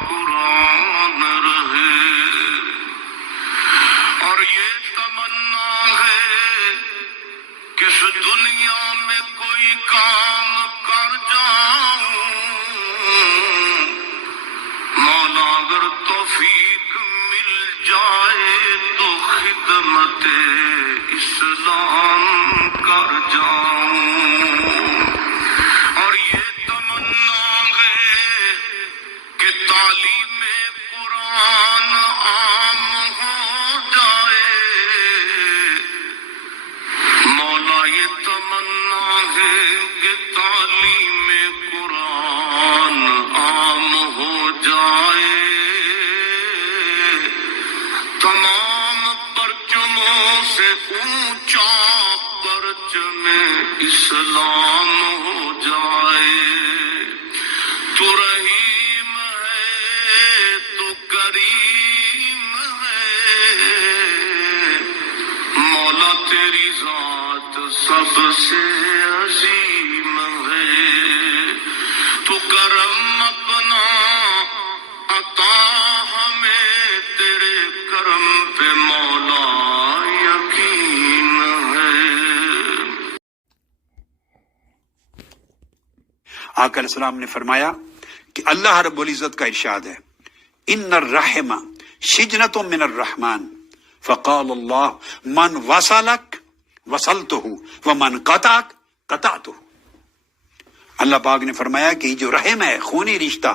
قرآن رہے، اور یہ تمنا ہے کہ اس دنیا میں کوئی کام کر جاؤں، مولا اگر توفیق مل جائے تو خدمت اسلام کر جاؤں، اور یہ تمنا ہے کہ تعلیم قرآن عام ہو جائے، مولا یہ تمنا ہے کہ تعلیم قرآن عام ہو جائے، تمام پرچموں سے اونچا پرچم اسلام ہو جائے۔ تو رحیم ہے تو کریم ہے، مولا تیری ذات سب سے عظیم ہے، تو کرم اپنا عطا ہمیں، تیرے کرم پہ مولا یقین ہے۔ آقا علیہ السلام نے فرمایا کہ اللہ رب العزت کا ارشاد ہے، ان الرحم شجنۃ من الرحمن، فقال اللہ من وصلک وصلتہ ومن قطعک قطعتہ۔ اللہ پاک نے فرمایا کہ جو رحم ہے، خونی رشتہ،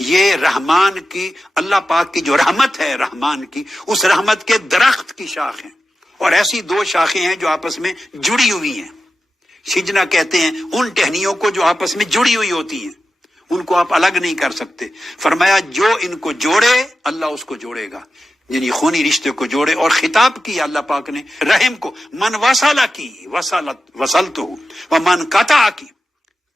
یہ رحمان کی، اللہ پاک کی جو رحمت ہے رحمان کی، اس رحمت کے درخت کی شاخ ہیں، اور ایسی دو شاخیں ہیں جو آپس میں جڑی ہوئی ہیں۔ شجنا کہتے ہیں ان ٹہنیوں کو جو آپس میں جڑی ہوئی ہوتی ہیں، ان کو آپ الگ نہیں کر سکتے۔ فرمایا جو ان کو جوڑے اللہ اس کو جوڑے گا، یعنی خونی رشتے کو جوڑے، اور خطاب کیا اللہ پاک نے رحم کو، من وصلہ کی وصلتہ ومن قطع کی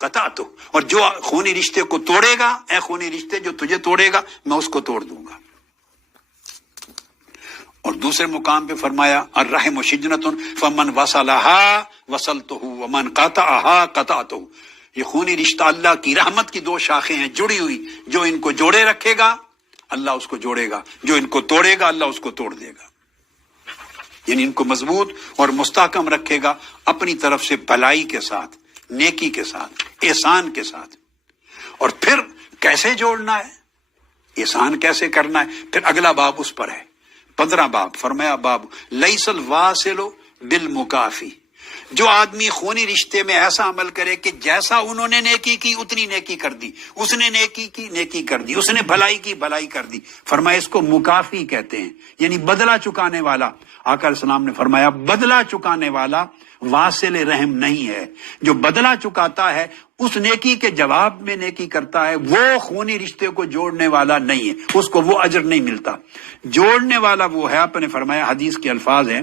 قطعتہ، اور جو خونی رشتے کو توڑے گا، اے خونی رشتے جو تجھے توڑے گا میں اس کو توڑ دوں گا۔ اور دوسرے مقام پہ فرمایا الرحم شجنۃ فمن وصلھا وصلتہ ومن قطعھا قطعتہ، یہ خونی رشتہ اللہ کی رحمت کی دو شاخیں ہیں جڑی ہوئی، جو ان کو جوڑے رکھے گا اللہ اس کو جوڑے گا، جو ان کو توڑے گا اللہ اس کو توڑ دے گا، یعنی ان کو مضبوط اور مستحکم رکھے گا اپنی طرف سے بھلائی کے ساتھ، نیکی کے ساتھ، احسان کے ساتھ۔ اور پھر کیسے جوڑنا ہے، احسان کیسے کرنا ہے، پھر اگلا باب اس پر ہے، 15 باب۔ فرمایا باب لیس الواصل بالمکافی، جو آدمی خونی رشتے میں ایسا عمل کرے کہ جیسا انہوں نے نیکی کی اتنی نیکی کر دی، اس نے نیکی کی نیکی کر دی، اس نے بھلائی کی بھلائی کر دی، فرمایا اس کو مکافی کہتے ہیں، یعنی بدلہ چکانے والا۔ آقا علیہ السلام نے فرمایا بدلہ چکانے والا واصل رحم نہیں ہے، جو بدلہ چکاتا ہے اس نیکی کے جواب میں نیکی کرتا ہے، وہ خونی رشتے کو جوڑنے والا نہیں ہے، اس کو وہ اجر نہیں ملتا۔ جوڑنے والا وہ ہے، آپ نے فرمایا حدیث کے الفاظ ہیں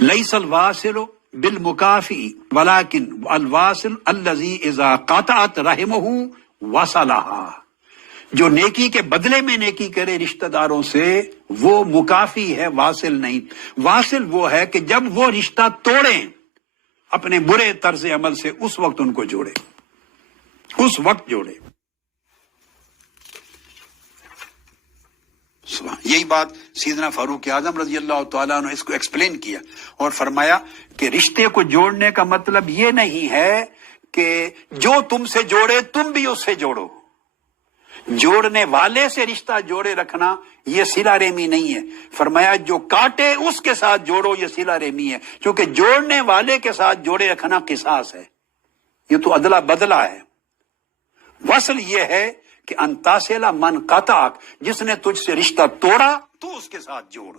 لیس الواصل بالمکافی ولکن الواصل الذی اذا قطعت رحمہ وصلھا، جو نیکی کے بدلے میں نیکی کرے رشتہ داروں سے وہ مکافی ہے، واصل نہیں۔ واصل وہ ہے کہ جب وہ رشتہ توڑیں اپنے برے طرز عمل سے، اس وقت ان کو جوڑے، اس وقت جوڑے۔ یہی بات سیدنا فاروق اعظم رضی اللہ تعالیٰ عنہ اس کو ایکسپلین کیا اور فرمایا کہ رشتے کو جوڑنے کا مطلب یہ نہیں ہے کہ جو تم سے جوڑے تم بھی اس سے جوڑو، جوڑنے والے سے رشتہ جوڑے رکھنا یہ صلہ رحمی نہیں ہے۔ فرمایا جو کاٹے اس کے ساتھ جوڑو، یہ صلہ رحمی ہے، کیونکہ جوڑنے والے کے ساتھ جوڑے رکھنا قصاص ہے، یہ تو عدلہ بدلہ ہے۔ وصل یہ ہے کہ انتاصلہ من قطعک، جس نے تجھ سے رشتہ توڑا تو اس کے ساتھ جوڑ۔